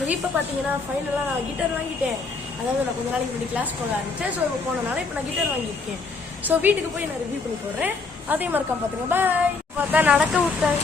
சரி இப்போ பார்த்தீங்கன்னா ஃபைனலாக நான் கிட்டார் வாங்கிட்டேன். அதாவது நான் கொஞ்ச நாளைக்கு முன்னாடி கிளாஸ் போக ஆரம்பிச்சேன். ஸோ இப்போ போனனால இப்போ நான் கிட்டார் வாங்கியிருக்கேன். ஸோ வீட்டுக்கு போய் நான் ரிவ்யூ பண்ணி போடுறேன். அதே மாதிரி பார்த்துங்க. பாய். பார்த்தா நடக்க விட்டாங்க.